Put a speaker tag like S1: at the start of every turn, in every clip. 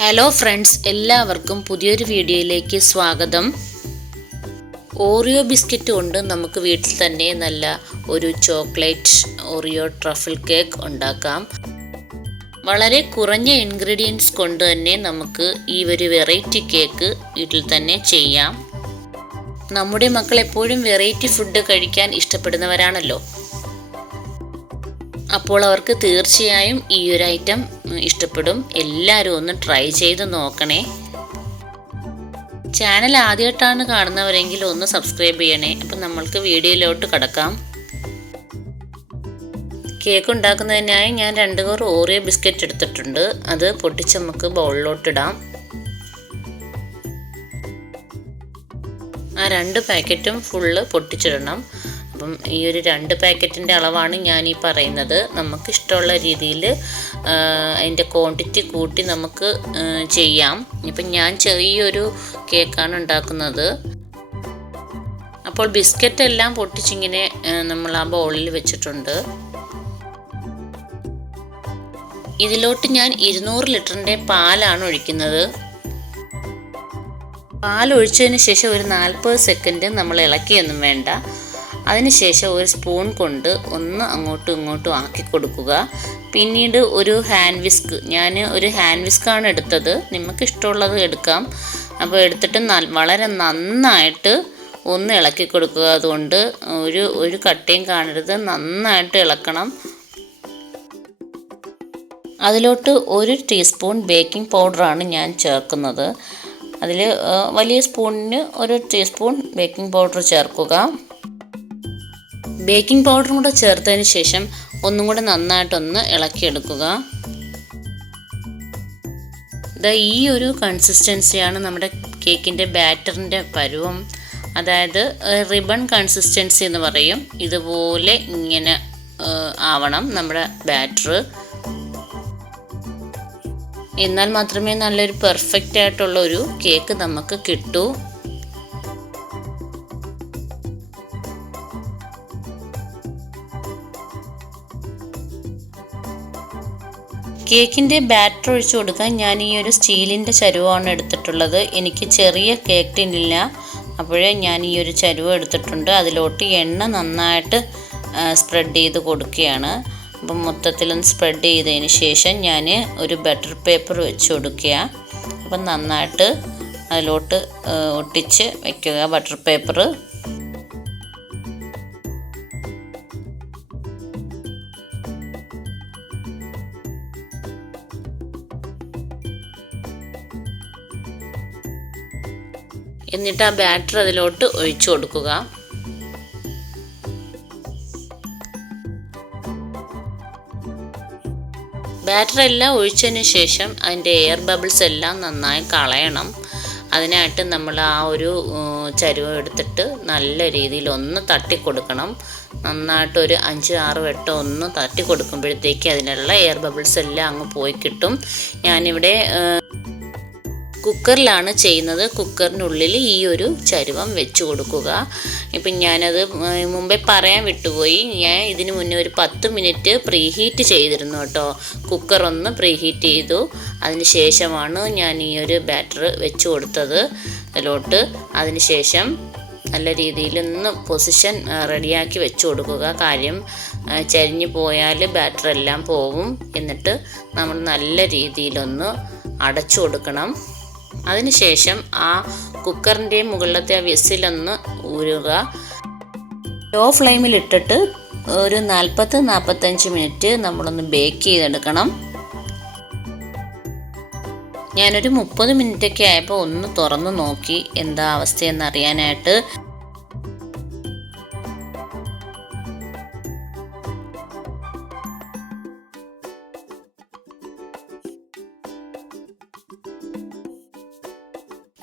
S1: Hello friends എല്ലാവർക്കും പുതിയൊരു വീഡിയോയിലേക്ക് സ്വാഗതം. ഓറിയോ ബിസ്ക്കറ്റ് കൊണ്ട് നമുക്ക് വീട്ടിൽ തന്നെ നല്ല ഒരു ചോക്ലേറ്റ് ഓറിയോ ട്രഫിൾ കേക്ക് ഉണ്ടാക്കാം. വളരെ കുറഞ്ഞ ഇൻഗ്രീഡിയൻസ് കൊണ്ട് തന്നെ നമുക്ക് ഈ ഒരു വെറൈറ്റി കേക്ക് വീട്ടിൽ തന്നെ ചെയ്യാം. നമ്മുടെ മക്കൾ എപ്പോഴും വെറൈറ്റി ഫുഡ് കഴിക്കാൻ ഇഷ്ടപ്പെടുന്നവരാണല്ലോ. അപ്പോൾ അവർക്ക് തീർച്ചയായും ഈ ഒരു ഐറ്റം ഇഷ്ടപ്പെടും. എല്ലാവരും ഒന്ന് ട്രൈ ചെയ്ത് നോക്കണേ. ചാനൽ ആദ്യമായിട്ടാണ് കാണുന്നവരെങ്കിൽ ഒന്ന് സബ്സ്ക്രൈബ് ചെയ്യണേ. അപ്പം നമ്മൾക്ക് വീഡിയോയിലോട്ട് കിടക്കാം. കേക്ക് ഉണ്ടാക്കുന്നതിനായി ഞാൻ രണ്ട് കവർ ഓറിയോ ബിസ്ക്കറ്റ് എടുത്തിട്ടുണ്ട്. അത് പൊട്ടിച്ച് നമുക്ക് ബൗളിലോട്ടിടാം ആ രണ്ട് പാക്കറ്റും ഫുള്ള് പൊട്ടിച്ചിടണം. അപ്പം ഈ ഒരു രണ്ട് പാക്കറ്റിന്റെ അളവാണ് ഞാൻ ഈ പറയുന്നത്. നമുക്ക് ഇഷ്ടമുള്ള രീതിയിൽ അതിന്റെ ക്വാണ്ടിറ്റി കൂട്ടി നമുക്ക് ചെയ്യാം. ഇപ്പം ഞാൻ ചെറിയൊരു കേക്കാണ് ഉണ്ടാക്കുന്നത്. അപ്പോൾ ബിസ്ക്കറ്റ് എല്ലാം പൊട്ടിച്ചിങ്ങനെ നമ്മൾ ആ ബൗളിൽ വെച്ചിട്ടുണ്ട്. ഇതിലോട്ട് ഞാൻ ഇരുന്നൂറ് ലിറ്ററിന്റെ പാലാണ് ഒഴിക്കുന്നത്. പാൽ ഒഴിച്ചതിന് ശേഷം ഒരു നാൽപ്പത് സെക്കൻഡ് നമ്മൾ ഇളക്കിയൊന്നും വേണ്ട. അതിനുശേഷം ഒരു സ്പൂൺ കൊണ്ട് ഒന്ന് അങ്ങോട്ടും ഇങ്ങോട്ടും ആക്കി കൊടുക്കുക. പിന്നീട് ഒരു ഹാൻഡ് വിസ്ക് ഞാൻ ഒരു ഹാൻഡ് വിസ്കാണ് എടുത്തത്. നിങ്ങൾക്ക് ഇഷ്ടമുള്ളത് എടുക്കാം. അപ്പോൾ എടുത്തിട്ട് വളരെ നന്നായിട്ട് ഒന്ന് ഇളക്കി കൊടുക്കുക. അതുകൊണ്ട് ഒരു ഒരു കട്ടയും കാണരുത്. നന്നായിട്ട് ഇളക്കണം. അതിലോട്ട് ഒരു ടീസ്പൂൺ ബേക്കിംഗ് പൗഡറാണ് ഞാൻ ചേർക്കുന്നത്. അതിൽ വലിയ സ്പൂണിന് ഒരു ടീസ്പൂൺ ബേക്കിംഗ് പൗഡർ ചേർക്കുക. ബേക്കിംഗ് പൗഡറും കൂടെ ചേർത്തതിന് ശേഷം ഒന്നും കൂടെ നന്നായിട്ടൊന്ന് ഇളക്കിയെടുക്കുക. ഇതാ ഈ ഒരു കൺസിസ്റ്റൻസിയാണ് നമ്മുടെ കേക്കിന്റെ ബാറ്ററിന്റെ പരുവം. അതായത് റിബൺ കൺസിസ്റ്റൻസി എന്ന് പറയും. ഇതുപോലെ ഇങ്ങനെ ആവണം നമ്മുടെ ബാറ്റർ എന്നാൽ മാത്രമേ നല്ലൊരു പെർഫെക്റ്റ് ആയിട്ടുള്ള ഒരു കേക്ക് നമുക്ക് കിട്ടൂ. കേക്കിന്റെ ബാറ്റർ ഒഴിച്ചു കൊടുക്കാൻ ഞാൻ ഈ ഒരു സ്റ്റീലിന്റെ ചരുവമാണ് എടുത്തിട്ടുള്ളത്. എനിക്ക് ചെറിയ കേക്ക് ടിന്നില്ല. അപ്പോഴേ ഞാൻ ഈ ഒരു ചരുവ എടുത്തിട്ടുണ്ട്. അതിലോട്ട് എണ്ണ നന്നായിട്ട് സ്പ്രെഡ് ചെയ്ത് കൊടുക്കുകയാണ്. അപ്പം മൊത്തത്തിലൊന്ന് സ്പ്രെഡ് ചെയ്തതിന് ശേഷം ഞാൻ ഒരു ബട്ടർ പേപ്പർ വെച്ച് കൊടുക്കുക. അപ്പം നന്നായിട്ട് അതിലോട്ട് ഒട്ടിച്ച് വയ്ക്കുക ബട്ടർ പേപ്പർ എന്നിട്ട് ആ ബാറ്റർ അതിലോട്ട് ഒഴിച്ചു കൊടുക്കുക. ബാറ്റർ എല്ലാം ഒഴിച്ചതിന് ശേഷം അതിന്റെ എയർ ബബിൾസ് എല്ലാം നന്നായി കളയണം. അതിനായിട്ട് നമ്മൾ ആ ഒരു ചരുവം എടുത്തിട്ട് നല്ല രീതിയിൽ ഒന്ന് തട്ടി കൊടുക്കണം. നന്നായിട്ട് ഒരു അഞ്ച് ആറ് വട്ടം ഒന്ന് തട്ടി കൊടുക്കുമ്പോഴത്തേക്ക് അതിനുള്ള എയർ ബബിൾസ് എല്ലാം അങ്ങ് പോയി കിട്ടും. ഞാനിവിടെ കുക്കറിലാണ് ചെയ്യുന്നത്. കുക്കറിനുള്ളിൽ ഈ ഒരു ചരുവം വെച്ച് കൊടുക്കുക. ഇപ്പം ഞാനത് മുമ്പേ പറയാൻ വിട്ടുപോയി. ഞാൻ ഇതിന് മുന്നേ ഒരു പത്ത് മിനിറ്റ് പ്രീഹീറ്റ് ചെയ്തിരുന്നു കേട്ടോ. കുക്കർ ഒന്ന് പ്രീഹീറ്റ് ചെയ്തു. അതിന് ശേഷമാണ് ഞാൻ ഈ ഒരു ബാറ്റർ വെച്ച് കൊടുത്തത്. അതിലോട്ട് അതിന് ശേഷം നല്ല രീതിയിൽ ഒന്ന് പൊസിഷൻ റെഡിയാക്കി വെച്ച് കൊടുക്കുക. കാര്യം ചരിഞ്ഞു പോയാൽ ബാറ്റർ എല്ലാം പോവും. എന്നിട്ട് നമ്മൾ നല്ല രീതിയിലൊന്ന് അടച്ചു കൊടുക്കണം. അതിനുശേഷം ആ കുക്കറിന്റെ മുകളിലത്തെ ആ വിസിലൊന്ന് ഊരുക. ലോ ഫ്ലെയിമിലിട്ടിട്ട് ഒരു നാൽപ്പത്ത് നാൽപ്പത്തഞ്ച് മിനിറ്റ് നമ്മളൊന്ന് ബേക്ക് ചെയ്തെടുക്കണം. ഞാനൊരു മുപ്പത് മിനിറ്റൊക്കെ ആയപ്പോൾ ഒന്ന് തുറന്ന് നോക്കി എന്താ അവസ്ഥയെന്ന് അറിയാനായിട്ട്.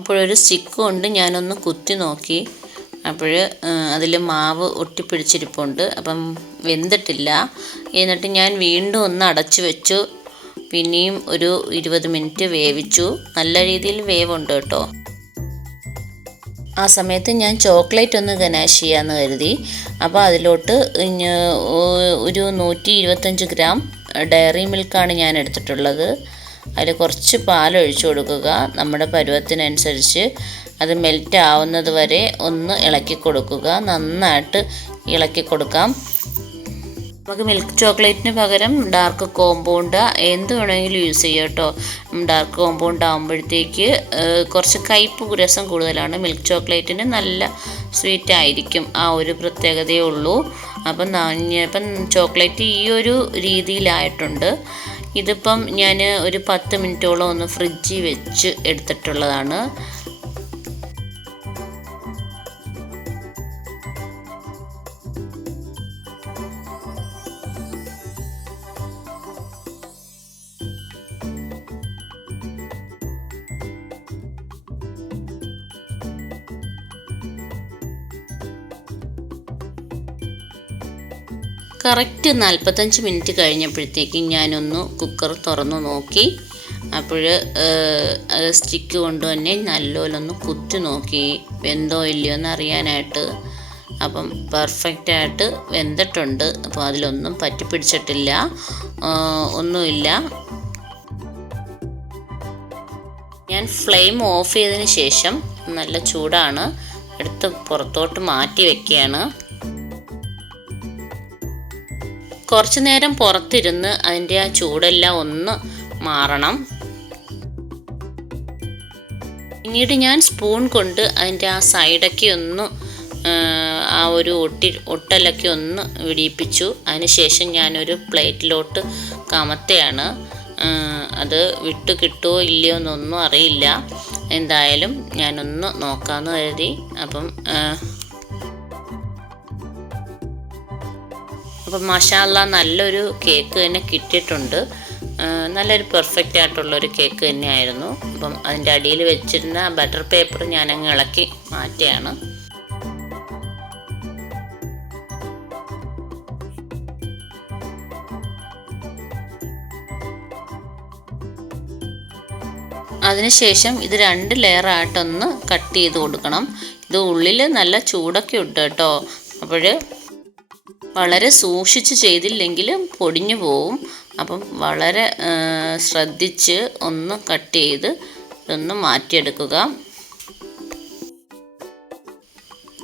S1: അപ്പോഴൊരു സ്റ്റിക്ക് കൊണ്ട് ഞാനൊന്ന് കുത്തി നോക്കി. അപ്പോൾ അതിൽ മാവ് ഒട്ടിപ്പിടിച്ചിരിപ്പുണ്ട്. അപ്പം വെന്തിട്ടില്ല. എന്നിട്ട് ഞാൻ വീണ്ടും ഒന്ന് അടച്ചു വെച്ചു. പിന്നെയും ഒരു ഇരുപത് മിനിറ്റ് വേവിച്ചു. നല്ല രീതിയിൽ വേവുണ്ട് കേട്ടോ. ആ സമയത്ത് ഞാൻ ചോക്ലേറ്റ് ഒന്ന് ഗനാഷ് ചെയ്യാമെന്ന് കരുതി. അപ്പോൾ അതിലോട്ട് ഒരു നൂറ്റി ഇരുപത്തഞ്ച് ഗ്രാം ഡയറി മിൽക്കാണ് ഞാൻ എടുത്തിട്ടുള്ളത്. അതിൽ കുറച്ച് പാൽ ഒഴിച്ചു കൊടുക്കുക. നമ്മുടെ പരുവത്തിനനുസരിച്ച് അത് മെൽറ്റ് ആവുന്നത് വരെ ഒന്ന് ഇളക്കി കൊടുക്കുക. നന്നായിട്ട് ഇളക്കി കൊടുക്കാം. നമുക്ക് മിൽക്ക് ചോക്ലേറ്റിന് പകരം ഡാർക്ക് കോമ്പൗണ്ട് എന്ത് വേണമെങ്കിലും യൂസ് ചെയ്യാം കേട്ടോ. ഡാർക്ക് കോമ്പൗണ്ട് ആകുമ്പോഴത്തേക്ക് കുറച്ച് കയ്പ് രസം കൂടുതലാണ്. മിൽക്ക് ചോക്ലേറ്റിന് നല്ല സ്വീറ്റ് ആയിരിക്കും. ആ ഒരു പ്രത്യേകതയേ ഉള്ളൂ. അപ്പം ന- ഇപ്പം ചോക്ലേറ്റ് ഈ ഒരു രീതിയിലായിട്ടുണ്ട്. ഇതിപ്പം ഞാൻ ഒരു പത്ത് മിനിറ്റോളം ഒന്ന് ഫ്രിഡ്ജിൽ വെച്ച് എടുത്തിട്ടുള്ളതാണ്. കറക്റ്റ് നാൽപ്പത്തഞ്ച് മിനിറ്റ് കഴിഞ്ഞപ്പോഴത്തേക്കും ഞാനൊന്ന് കുക്കർ തുറന്നു നോക്കി. അപ്പോൾ സ്റ്റിക്ക് കൊണ്ട് തന്നെ നല്ലോലൊന്ന് കുത്തി നോക്കി. വെന്തോ ഇല്ലയോ എന്ന് അറിയാനായിട്ട് അപ്പം പെർഫെക്റ്റായിട്ട് വെന്തിട്ടുണ്ട്. അപ്പോൾ അതിലൊന്നും പറ്റിപ്പിടിച്ചിട്ടില്ല പിടിച്ചിട്ടില്ല. ഒന്നുമില്ല. ഞാൻ ഫ്ലെയിം ഓഫ് ചെയ്തതിന് ശേഷം നല്ല ചൂടാണ്. എടുത്ത് പുറത്തോട്ട് മാറ്റി വെക്കുകയാണ്. കുറച്ച് നേരം പുറത്തിരുന്ന് അതിന്റെ ആ ചൂടെല്ലാം ഒന്ന് മാറണം. പിന്നീട് ഞാൻ സ്പൂൺ കൊണ്ട് അതിന്റെ ആ സൈഡൊക്കെ ഒന്ന് ആ, ഒരു ഒട്ടി ഒട്ടലൊക്കെ ഒന്ന് വിടിയിപ്പിച്ചു. അതിനുശേഷം ഞാനൊരു പ്ലേറ്റിലോട്ട് കമത്തയാണ് അത് വിട്ട് കിട്ടുമോ ഇല്ലയോ എന്നൊന്നും അറിയില്ല. എന്തായാലും ഞാനൊന്ന് നോക്കാമെന്ന് കരുതി. അപ്പം അപ്പം മഷാല്ല നല്ലൊരു കേക്ക് തന്നെ കിട്ടിയിട്ടുണ്ട്. നല്ലൊരു പെർഫെക്റ്റ് ആയിട്ടുള്ളൊരു കേക്ക് തന്നെയായിരുന്നു. അപ്പം അതിന്റെ അടിയിൽ വെച്ചിരുന്ന ബട്ടർ പേപ്പർ ഞാൻ ഞാനങ്ങ് ഇളക്കി മാറ്റുകയാണ്. അതിനുശേഷം ഇത് രണ്ട് ലെയറായിട്ടൊന്ന് കട്ട് ചെയ്ത് കൊടുക്കണം. ഇത് ഉള്ളിൽ നല്ല ചൂടൊക്കെ ഉണ്ട് കേട്ടോ. അപ്പോൾ വളരെ സൂക്ഷിച്ച് ചെയ്തില്ലെങ്കിൽ പൊടിഞ്ഞു പോവും. അപ്പം വളരെ ശ്രദ്ധിച്ച് ഒന്ന് കട്ട് ചെയ്ത് ഒന്ന് മാറ്റിയെടുക്കുക.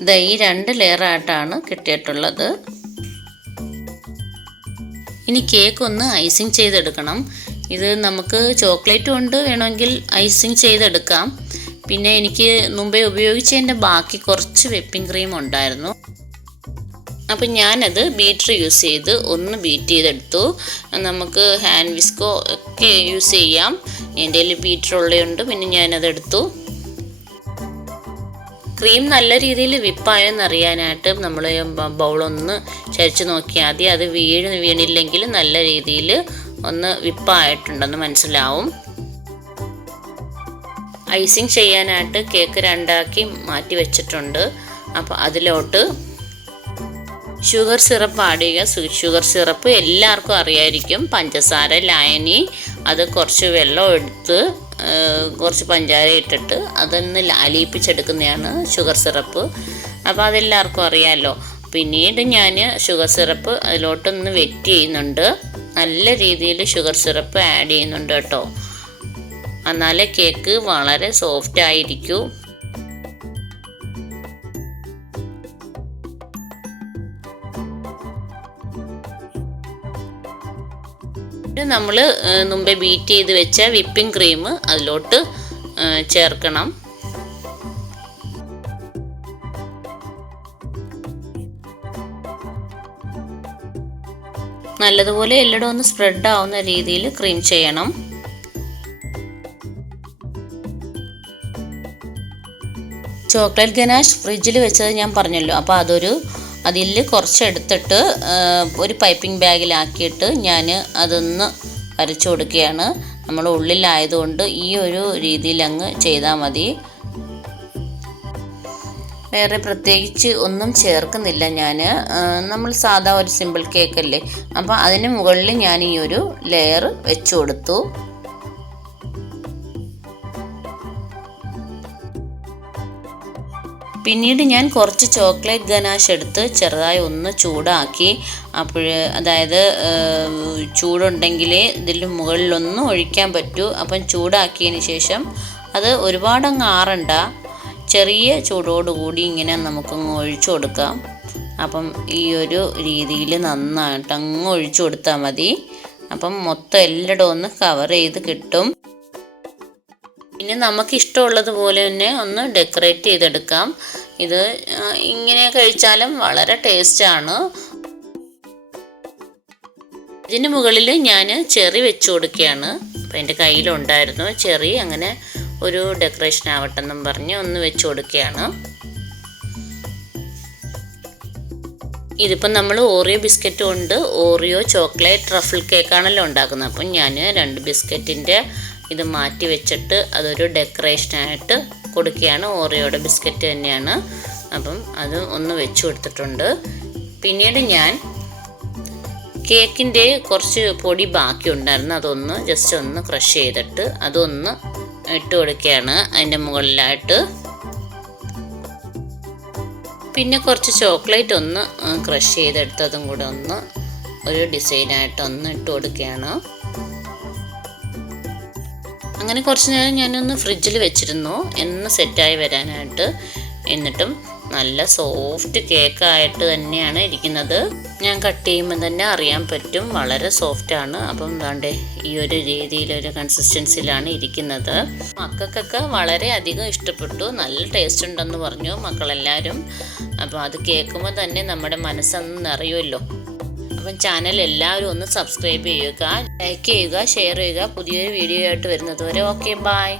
S1: ഇത് ഈ രണ്ട് ലെയറായിട്ടാണ് കിട്ടിയിട്ടുള്ളത്. ഇനി കേക്ക് ഒന്ന് ഐസിങ് ചെയ്തെടുക്കണം. ഇത് നമുക്ക് ചോക്ലേറ്റ് കൊണ്ട് വേണമെങ്കിൽ ഐസിങ് ചെയ്തെടുക്കാം. പിന്നെ എനിക്ക് മുമ്പേ ഉപയോഗിച്ചതിന്റെ ബാക്കി കുറച്ച് വെപ്പിംഗ് ക്രീം ഉണ്ടായിരുന്നു. അപ്പം ഞാനത് ബീറ്റർ യൂസ് ചെയ്ത് ഒന്ന് ബീറ്റ് ചെയ്തെടുത്തു. നമുക്ക് ഹാൻഡ് വിസ്കോ ഒക്കെ യൂസ് ചെയ്യാം. എന്റെ കയ്യിൽ ബീറ്റർ ഉള്ളതുകൊണ്ട് പിന്നെ ഞാനതെടുത്തു. ക്രീം നല്ല രീതിയിൽ വിപ്പായെന്നറിയാനായിട്ട് നമ്മൾ ബൗളൊന്ന് ചരിച്ച് നോക്കിയാൽ മതി. അത് വീണ് വീണില്ലെങ്കിൽ നല്ല രീതിയിൽ ഒന്ന് വിപ്പായിട്ടുണ്ടെന്ന് മനസ്സിലാവും. ഐസിങ് ചെയ്യാനായിട്ട് കേക്ക് രണ്ടാക്കി മാറ്റി വെച്ചിട്ടുണ്ട്. അപ്പോൾ അതിലോട്ട് ഷുഗർ സിറപ്പ് ആഡ് ചെയ്യുക ഷുഗർ സിറപ്പ് എല്ലാവർക്കും അറിയായിരിക്കും. പഞ്ചസാര ലായനി അത് കുറച്ച് വെള്ളം എടുത്ത് കുറച്ച് പഞ്ചാര ഇട്ടിട്ട് അതൊന്ന് അലിയിപ്പിച്ചെടുക്കുന്നതാണ് ഷുഗർ സിറപ്പ് അപ്പോൾ അതെല്ലാവർക്കും അറിയാമല്ലോ പിന്നീട് ഞാൻ ഷുഗർ സിറപ്പ് അതിലോട്ടൊന്ന് വെറ്റ് ചെയ്യുന്നുണ്ട്. നല്ല രീതിയിൽ ഷുഗർ സിറപ്പ് ആഡ് ചെയ്യുന്നുണ്ട് കേട്ടോ. എന്നാലേ കേക്ക് വളരെ സോഫ്റ്റ് ആയിരിക്കൂ. നമ്മൾ മുമ്പേ ബീറ്റ് ചെയ്ത് വെച്ച വിപ്പിംഗ് ക്രീം അതിലോട്ട് ചേർക്കണം. നല്ലതുപോലെ എല്ലായിടും ഒന്ന് സ്പ്രെഡ് ആവുന്ന രീതിയിൽ ക്രീം ചെയ്യണം. ചോക്ലേറ്റ് ഗനാഷ് ഫ്രിഡ്ജിൽ വെച്ചത് ഞാൻ പറഞ്ഞല്ലോ അപ്പോൾ അതൊരു അതിൽ കുറച്ചെടുത്തിട്ട് ഒരു പൈപ്പിംഗ് ബാഗിലാക്കിയിട്ട് ഞാൻ അതൊന്ന് വരച്ചു കൊടുക്കുകയാണ്. നമ്മൾ ഉള്ളിലായതുകൊണ്ട് ഈ ഒരു രീതിയിൽ അങ്ങ് ചെയ്താൽ മതി. വേറെ പ്രത്യേകിച്ച് ഒന്നും ചേർക്കുന്നില്ല ഞാൻ നമ്മൾ സാധാ ഒരു സിമ്പിൾ കേക്കല്ലേ അപ്പോൾ അതിന് മുകളിൽ ഞാൻ ഈ ഒരു ലെയർ വെച്ചു കൊടുത്തു. പിന്നീട് ഞാൻ കുറച്ച് ചോക്ലേറ്റ് ഗനാഷ് എടുത്ത് ചെറുതായി ഒന്ന് ചൂടാക്കി അപ്പോൾ അതായത് ചൂടുണ്ടെങ്കിൽ ഇതിന്റെ മുകളിലൊന്നും ഒഴിക്കാൻ പറ്റൂ. അപ്പം ചൂടാക്കിയതിന് ശേഷം അത് ഒരുപാടങ്ങ് ആറണ്ട. ചെറിയ ചൂടോടുകൂടി ഇങ്ങനെ നമുക്കങ്ങ് ഒഴിച്ചു കൊടുക്കാം. അപ്പം ഈ ഒരു രീതിയിൽ നന്നായിട്ട് അങ്ങ് ഒഴിച്ചു കൊടുത്താൽ മതി. അപ്പം മൊത്തം എല്ലായിടവും ഒന്ന് കവർ ചെയ്ത് കിട്ടും. പിന്നെ നമുക്ക് ഇഷ്ടമുള്ളതുപോലെ തന്നെ ഒന്ന് ഡെക്കറേറ്റ് ചെയ്തെടുക്കാം. ഇത് ഇങ്ങനെ കഴിച്ചാലും വളരെ ടേസ്റ്റാണ് ഇതിന് മുകളിൽ ഞാൻ ചെറി വെച്ച് കൊടുക്കുകയാണ്. അപ്പം എന്റെ കയ്യിലുണ്ടായിരുന്നു ചെറി അങ്ങനെ ഒരു ഡെക്കറേഷൻ ആവട്ടെ എന്നും പറഞ്ഞ് ഒന്ന് വെച്ച് കൊടുക്കുകയാണ്. ഇതിപ്പം നമ്മൾ ഓറിയോ ബിസ്ക്കറ്റ് കൊണ്ട് ഓറിയോ ചോക്ലേറ്റ് ട്രഫിൾ കേക്കാണല്ലോ ഉണ്ടാക്കുന്നത്. അപ്പം ഞാൻ രണ്ട് ബിസ്ക്കറ്റിന്റെ ഇത് മാറ്റി വെച്ചിട്ട് അതൊരു ഡെക്കറേഷനായിട്ട് കൊടുക്കുകയാണ്. ഓറിയോയുടെ ബിസ്ക്കറ്റ് തന്നെയാണ്. അപ്പം അത് ഒന്ന് വെച്ചു കൊടുത്തിട്ടുണ്ട്. പിന്നീട് ഞാൻ കേക്കിന്റെ കുറച്ച് പൊടി ബാക്കി ഉണ്ടായിരുന്നു. അതൊന്ന് ജസ്റ്റ് ഒന്ന് ക്രഷ് ചെയ്തിട്ട് അതൊന്ന് ഇട്ട് കൊടുക്കുകയാണ് അതിന്റെ മുകളിലായിട്ട്. പിന്നെ കുറച്ച് ചോക്ലേറ്റ് ഒന്ന് ക്രഷ് ചെയ്തെടുത്തതും കൂടെ ഒന്ന് ഒരു ഡിസൈനായിട്ട് ഒന്ന് ഇട്ട് കൊടുക്കുകയാണ്. അങ്ങനെ കുറച്ച് നേരം ഞാനൊന്ന് ഫ്രിഡ്ജിൽ വെച്ചിരുന്നു. എന്ന് സെറ്റായി വരാനായിട്ട്. എന്നിട്ടും നല്ല സോഫ്റ്റ് കേക്കായിട്ട് തന്നെയാണ് ഇരിക്കുന്നത്. ഞാൻ കട്ട് ചെയ്യുമ്പോൾ തന്നെ അറിയാൻ പറ്റും വളരെ സോഫ്റ്റാണ് അപ്പം ദാണ്ടേ ഈ ഒരു രീതിയിലൊരു കൺസിസ്റ്റൻസിയിലാണ് ഇരിക്കുന്നത്. മക്കൾക്കൊക്കെ വളരെ അധികം ഇഷ്ടപ്പെട്ടു. നല്ല ടേസ്റ്റ് ഉണ്ടെന്ന് പറഞ്ഞു മക്കളെല്ലാവരും അപ്പോൾ അത് കേൾക്കുമ്പോൾ തന്നെ നമ്മുടെ മനസ്സൊന്നും നിറയുമല്ലോ അപ്പം ചാനൽ എല്ലാവരും ഒന്ന് സബ്സ്ക്രൈബ് ചെയ്യുക ലൈക്ക് ചെയ്യുക ഷെയർ ചെയ്യുക. പുതിയൊരു വീഡിയോ ആയിട്ട് വരുന്നത് വരെ ഓക്കെ ബായ്